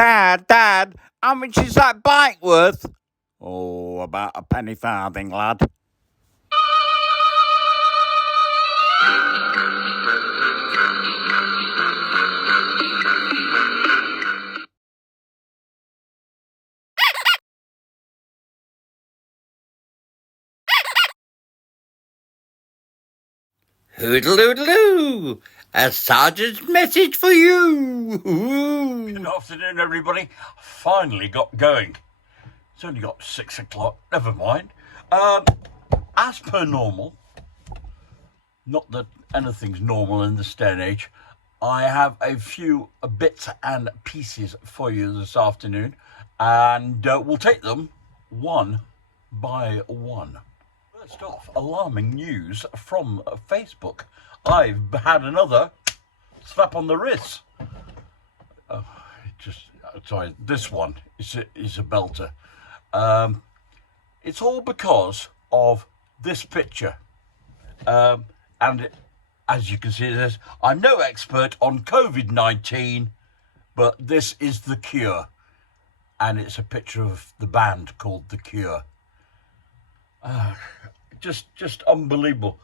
Dad, how much is that bike worth? Oh, about a penny farthing, lad. Hoodle-oodle-oo! A sergeant's message for you! Good afternoon, everybody. Finally got going. It's only got 6 o'clock, never mind. As per normal, not that anything's normal in this day and age, I have a few bits and pieces for you this afternoon, and we'll take them one by one. First off, alarming news from Facebook. I've had another slap on the wrist. Sorry, this one is a belter. It's all because of this picture. As you can see, it says, I'm no expert on COVID-19, but this is The Cure. And it's a picture of the band called The Cure. Just unbelievable.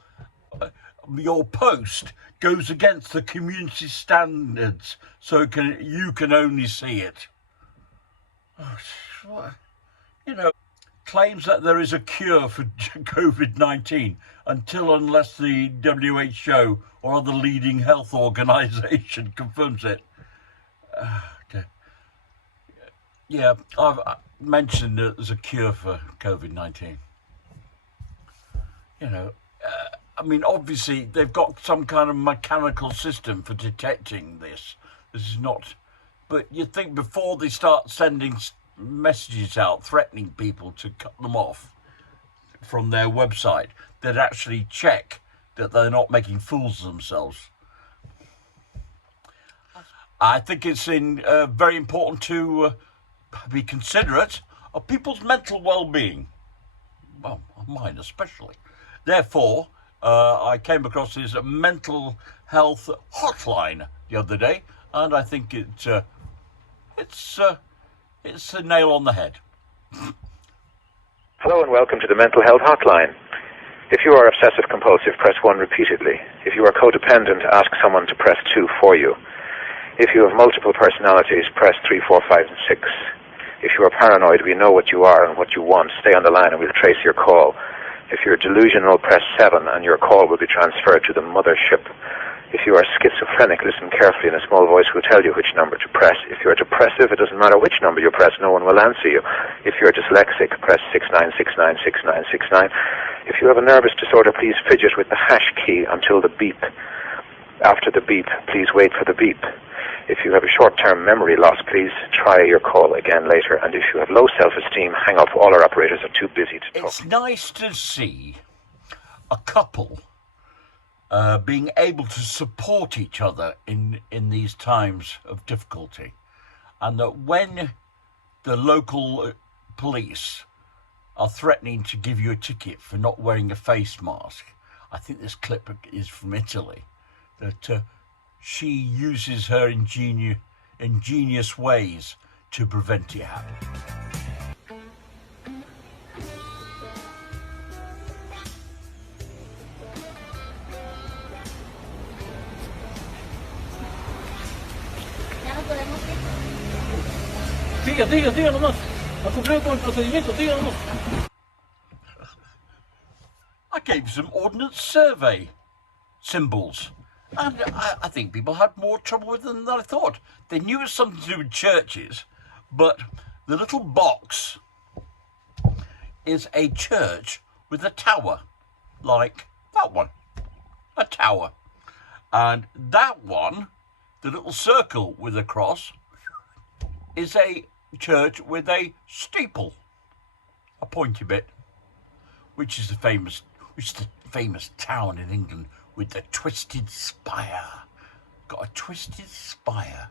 Your post goes against the community standards, so you can only see it. Claims that there is a cure for COVID-19 unless the WHO or other leading health organisation confirms it. Okay. Yeah, I've mentioned that there's a cure for COVID-19. Obviously they've got some kind of mechanical system for detecting this. This is not, but you'd think before they start sending messages out threatening people to cut them off from their website, they'd actually check that they're not making fools of themselves. I think it's very important to be considerate of people's mental well-being. Well, mine especially. Therefore, I came across this mental health hotline the other day, and I think it's a nail on the head. Hello and welcome to the Mental Health Hotline. If you are obsessive compulsive, press 1 repeatedly. If you are codependent, ask someone to press 2 for you. If you have multiple personalities, press 3, 4, 5, and 6. If you are paranoid, we know what you are and what you want. Stay on the line and we'll trace your call. If you're delusional, press 7 and your call will be transferred to the mothership. If you are schizophrenic, listen carefully and a small voice will tell you which number to press. If you're depressive, it doesn't matter which number you press, no one will answer you. If you're dyslexic, press 69696969. If you have a nervous disorder, please fidget with the hash key until the beep. After the beep, please wait for the beep. If you have a short-term memory loss, please try your call again later. And if you have low self-esteem, hang up. All our operators are too busy to talk. It's nice to see a couple being able to support each other in these times of difficulty. And that when the local police are threatening to give you a ticket for not wearing a face mask, I think this clip is from Italy, that she uses her ingenious ways to prevent it happening. Diga nomás. A cumplir con el procedimiento, diga nomás. I gave some Ordnance survey symbols. And I think people had more trouble with them than I thought. They knew it was something to do with churches, but the little box is a church with a tower, like that one, a tower. And that one, the little circle with a cross, is a church with a steeple, a pointy bit, which is the famous town in England with the twisted spire. Got a twisted spire.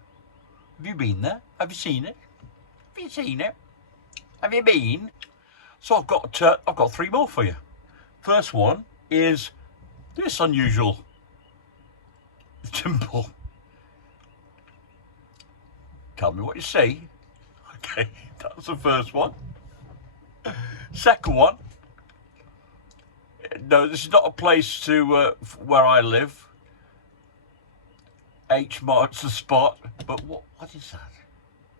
Have you been there? Have you seen it? Have you seen it? Have you been? So I've got 3 more for you. First one is this unusual symbol. Tell me what you see. Okay, that's the first one. Second one. No, this is not a place to where I live. H marks the spot. But what is that?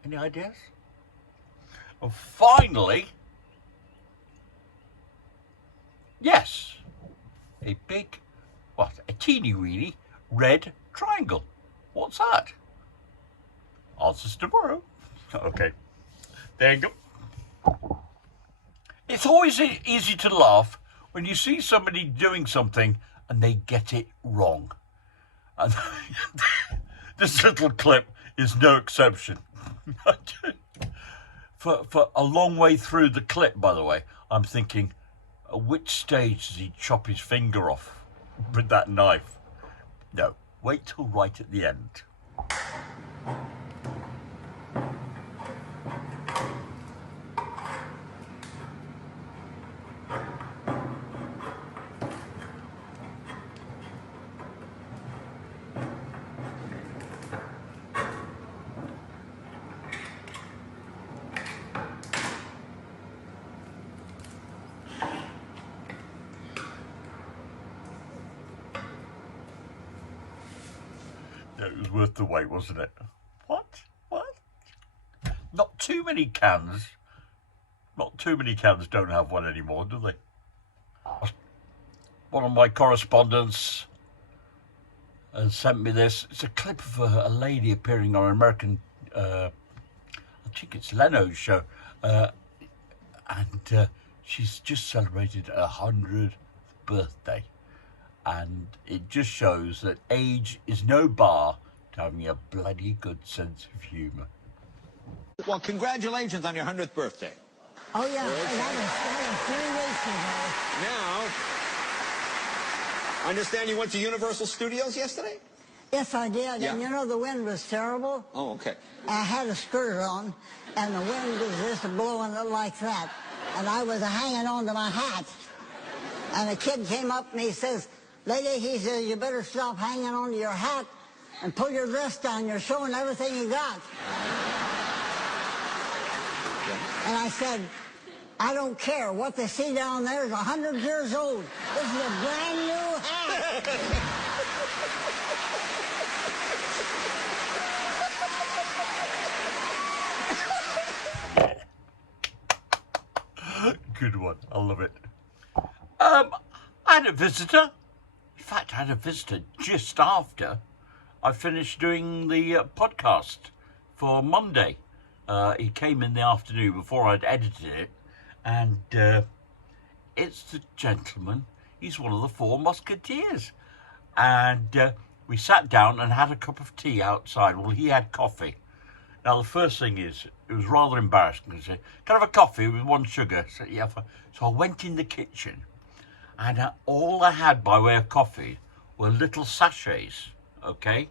Any ideas? And finally, yes, a big, a teeny-weeny red triangle. What's that? Answers tomorrow. Okay, there you go. It's always easy to laugh when you see somebody doing something and they get it wrong. And this little clip is no exception. For a long way through the clip, by the way, I'm thinking, at which stage does he chop his finger off with that knife? No, wait till right at the end. It was worth the wait, wasn't it? What? Not too many cans don't have one anymore, do they? One of my correspondents has sent me this. It's a clip of a lady appearing on an American, I think it's Leno's show, and she's just celebrated her 100th birthday. And it just shows that age is no bar to having a bloody good sense of humour. Well, congratulations on your 100th birthday. Oh, yeah. Now, I understand you went to Universal Studios yesterday? Yes, I did. Yeah. And you know, the wind was terrible. Oh, okay. I had a skirt on, and the wind was just blowing it like that. And I was hanging on to my hat. And a kid came up and he says, "Lady," he says, "you better stop hanging on to your hat and pull your dress down. You're showing everything you got." And I said, "I don't care. What they see down there is 100 years old. This is a brand new hat." Good one. I love it. I had a visitor. In fact, I had a visitor just after I finished doing the podcast for Monday. He came in the afternoon before I'd edited it, and it's the gentleman. He's one of the Four Musketeers. And we sat down and had a cup of tea outside. Well, he had coffee. Now, the first thing is, it was rather embarrassing to say, "Can I have a coffee with one sugar?" So, yeah, so I went in the kitchen, and all I had by way of coffee were little sachets, okay?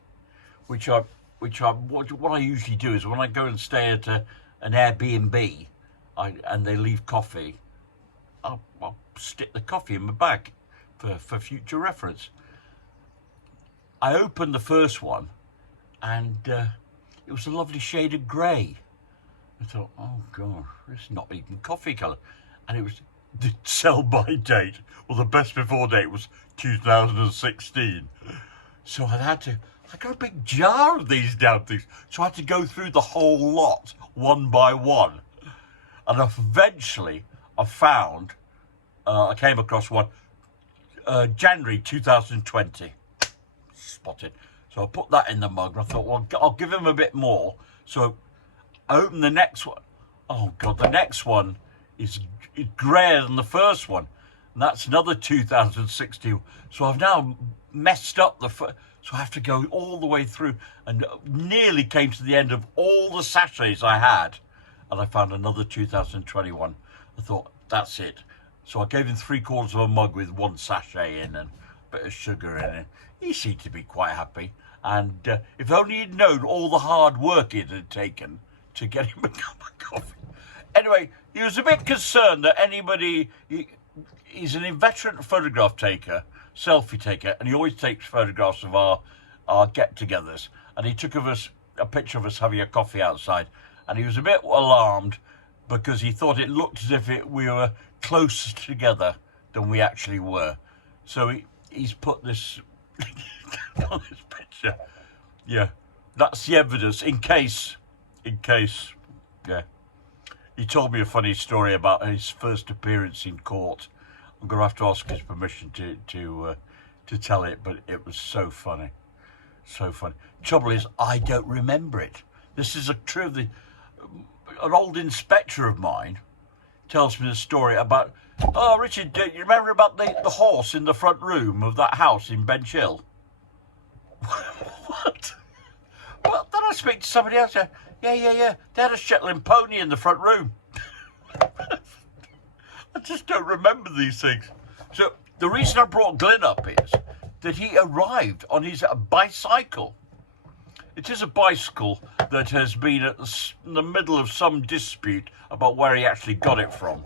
What I usually do is when I go and stay at an Airbnb, and they leave coffee, I'll stick the coffee in my bag for future reference. I opened the first one, and it was a lovely shade of grey. I thought, oh gosh, it's not even coffee colour. And it was the sell-by date, or the best before date was 2016. So I got a big jar of these damn things. So I had to go through the whole lot, one by one. And eventually I came across one, January 2020. Spotted. So I put that in the mug, and I thought, well, I'll give him a bit more. So I opened the next one. Oh God, the next one is greyer than the first one, and that's another 2016. So I've now messed up so I have to go all the way through, and nearly came to the end of all the sachets I had, and I found another 2021. I thought, that's it. So I gave him 3/4 of a mug with one sachet in and a bit of sugar in it. He seemed to be quite happy. And if only he'd known all the hard work it had taken to get him a cup of coffee. Anyway, he was a bit concerned that he's an inveterate photograph taker, selfie taker, and he always takes photographs of our get-togethers. And he took a picture of us having a coffee outside. and he was a bit alarmed because he thought it looked as if we were closer together than we actually were. So he's put this on this picture. Yeah, that's the evidence in case. Yeah. He told me a funny story about his first appearance in court. I'm going to have to ask his permission to tell it, but it was so funny. So funny. Trouble is, I don't remember it. This is true. An old inspector of mine tells me the story about, oh, Richard, do you remember about the horse in the front room of that house in Bench Hill? What? Well, then I speak to somebody else. Yeah. They had a Shetland pony in the front room. I just don't remember these things. So the reason I brought Glyn up is that he arrived on his bicycle. It is a bicycle that has been in the middle of some dispute about where he actually got it from.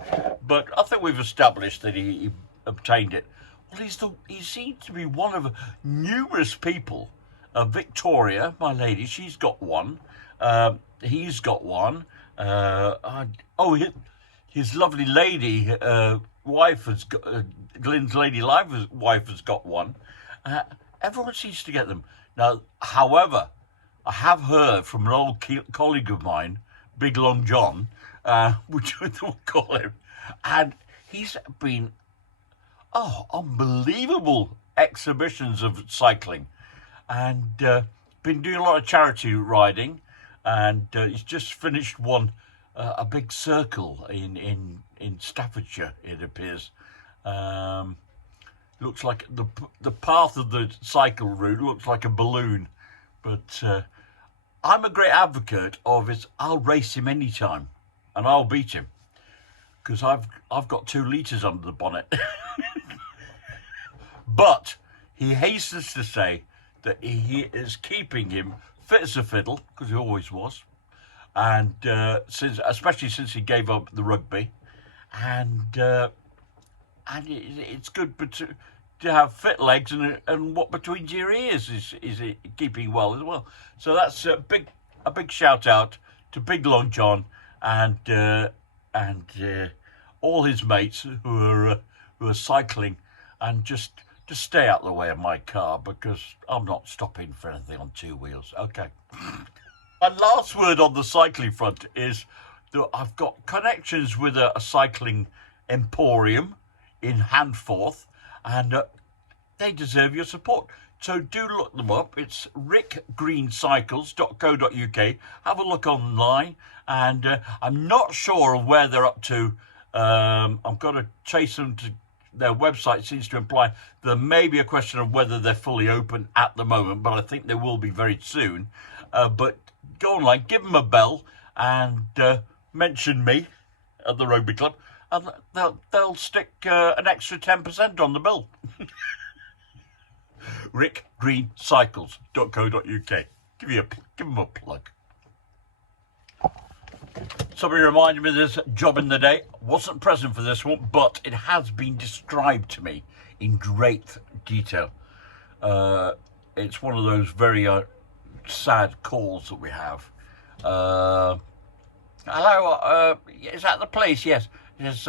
But I think we've established that he obtained it. Well, he seems to be one of numerous people. Victoria, my lady, she's got one. He's got one. His lovely lady wife has got, Glyn's lady wife has got one. Everyone seems to get them. Now, however, I have heard from an old colleague of mine, Big Long John, which we'll call him, and he's been, unbelievable exhibitions of cycling, and been doing a lot of charity riding, and he's just finished one, a big circle in Staffordshire, it appears. Looks like the path of the cycle route looks like a balloon, but I'm a great advocate of it. I'll race him anytime, and I'll beat him because I've got 2 litres under the bonnet. But he hastens to say that he is keeping him fit as a fiddle, because he always was, and especially since he gave up the rugby, and it's good to have fit legs, and what between your ears is it keeping well as well. So that's a big shout out to Big Long John and all his mates who are cycling, and just stay out of the way of my car, because I'm not stopping for anything on 2 wheels. Okay. My last word on the cycling front is that I've got connections with a cycling emporium in Handforth, and they deserve your support. So do look them up. It's rickgreencycles.co.uk. Have a look online, and I'm not sure of where they're up to. I'm going to chase them to. Their website seems to imply there may be a question of whether they're fully open at the moment, but I think they will be very soon. But go online, give them a bell, and mention me at the rugby club, and they'll stick an extra 10% on the bill. rickgreencycles.co.uk. Give them a plug. Somebody reminded me there's a job in the day. Wasn't present for this one, but it has been described to me in great detail. It's one of those very sad calls that we have. Hello, is that the police? Yes. It's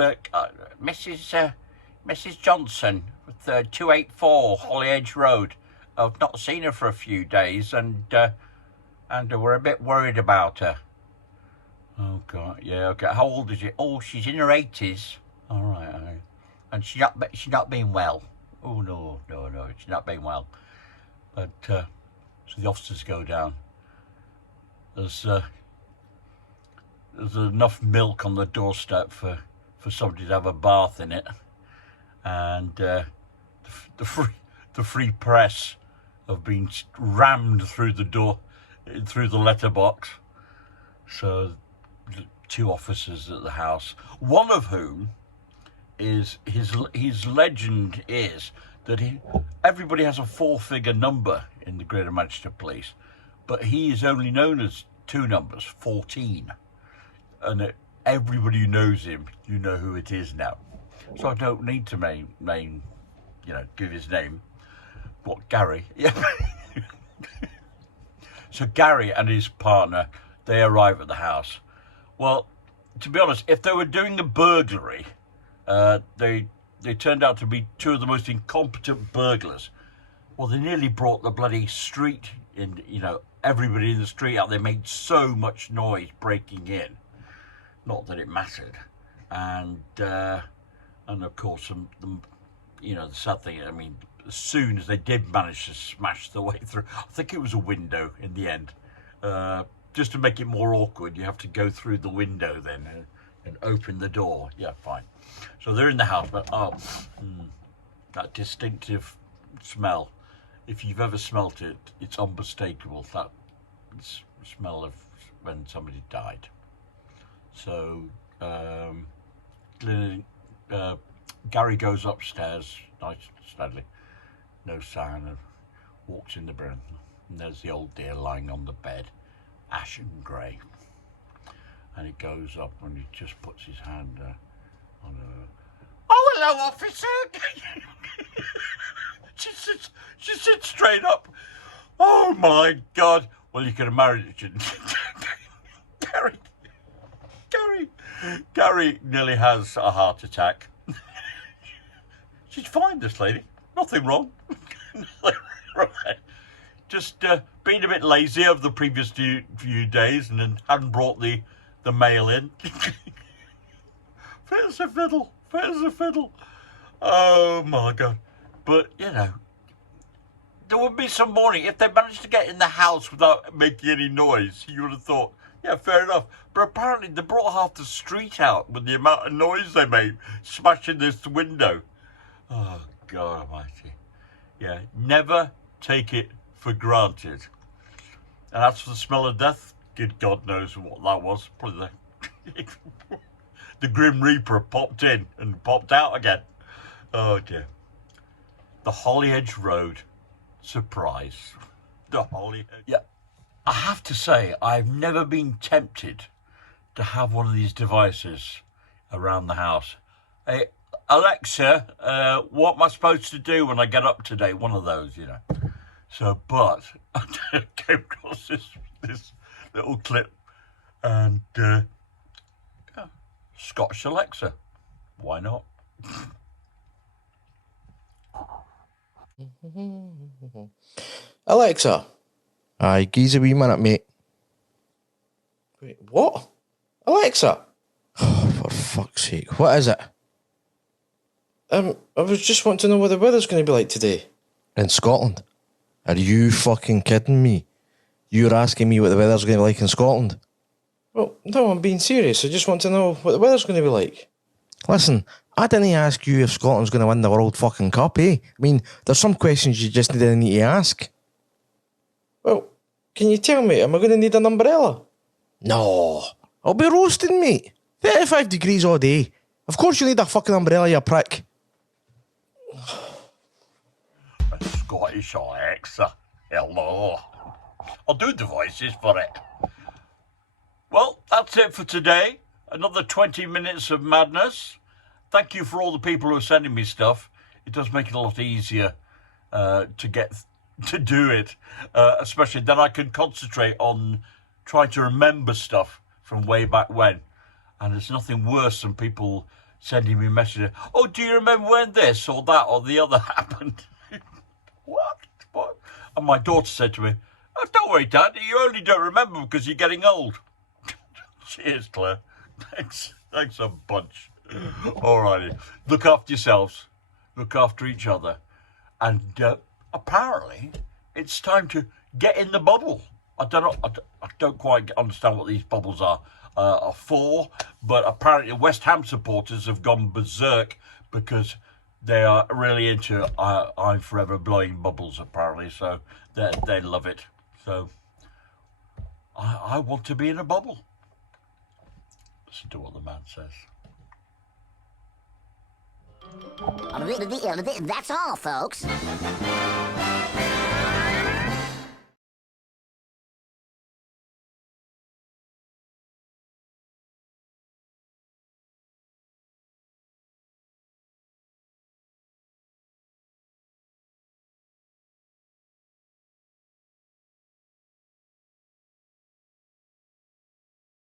Mrs. Johnson with 284 Holly Edge Road. I've not seen her for a few days, and we're a bit worried about her. Oh God, yeah, okay. How old is she? Oh, she's in her 80s. All right. And she's not been well. Oh no, she's not been well. But so the officers go down. There's enough milk on the doorstep for somebody to have a bath in it, and the free press have been rammed through the door, through the letterbox. So 2 officers at the house, one of whom is his legend is that everybody has a 4-figure number in the Greater Manchester Police, but he is only known as 2 numbers, 14, and everybody who knows him, you know who it is now. So I don't need to give his name. What, Gary? Yeah. So Gary and his partner, they arrive at the house. Well, to be honest, if they were doing a burglary, they turned out to be two of the most incompetent burglars. Well, they nearly brought the bloody street in, everybody in the street out. They made so much noise breaking in. Not that it mattered. And of course, the sad thing, as soon as they did manage to smash their way through, I think it was a window in the end. Just to make it more awkward, you have to go through the window then and open the door. Yeah, fine. So they're in the house, but that distinctive smell. If you've ever smelt it, it's unmistakable. That smell of when somebody died. So Gary goes upstairs, nice and steadily, no sign, and walks in the room. And there's the old dear lying on the bed, ashen grey. And he goes up and he just puts his hand on her. Oh, hello, officer. She sits straight up. Oh my God. Well, you could have married it. Gary nearly has a heart attack. She's fine, this lady. Nothing wrong. Just being a bit lazy over the previous few days and then hadn't brought the mail in. Fit as a fiddle. Oh my God. But, there would be some morning. If they managed to get in the house without making any noise, you would have thought, yeah, fair enough. But apparently they brought half the street out with the amount of noise they made, smashing this window. Oh, God almighty. Yeah, never take it for granted. And as for the smell of death, good God knows what that was. Probably the Grim Reaper popped in and popped out again. Oh, dear. The Holly Edge Road. Surprise. The Holly Edge. Yeah. I have to say, I've never been tempted to have one of these devices around the house. Hey, Alexa, what am I supposed to do when I get up today? One of those, So, but I came across this little clip and Scottish Alexa. Why not? Alexa. Aye, geez a wee minute, mate. Wait, what? Alexa. Oh, for fuck's sake, what is it? I was just wanting to know what the weather's going to be like today. In Scotland? Are you fucking kidding me? You're asking me what the weather's going to be like in Scotland? Well, no, I'm being serious. I just want to know what the weather's going to be like. Listen, I didn't ask you if Scotland's going to win the World fucking Cup, eh? I mean, there's some questions you just didn't need to ask. Well, can you tell me, am I going to need an umbrella? No, I'll be roasting, mate. 35 degrees all day. Of course you need a fucking umbrella, you prick. Scottish Alexa. Hello. I'll do the voices for it. Well, that's it for today. Another 20 minutes of madness. Thank you for all the people who are sending me stuff. It does make it a lot easier to do it. Especially then I can concentrate on trying to remember stuff from way back when. And there's nothing worse than people sending me messages. Oh, do you remember when this or that or the other happened? What? And my daughter said to me, oh, don't worry, Dad, you only don't remember because you're getting old. Cheers, Claire. Thanks a bunch. Alrighty. Look after yourselves. Look after each other. And apparently, it's time to get in the bubble. I don't quite understand what these bubbles are for, but apparently West Ham supporters have gone berserk because they are really into I'm forever blowing bubbles, apparently, so they love it. So I want to be in a bubble. Listen to what the man says. That's all, folks.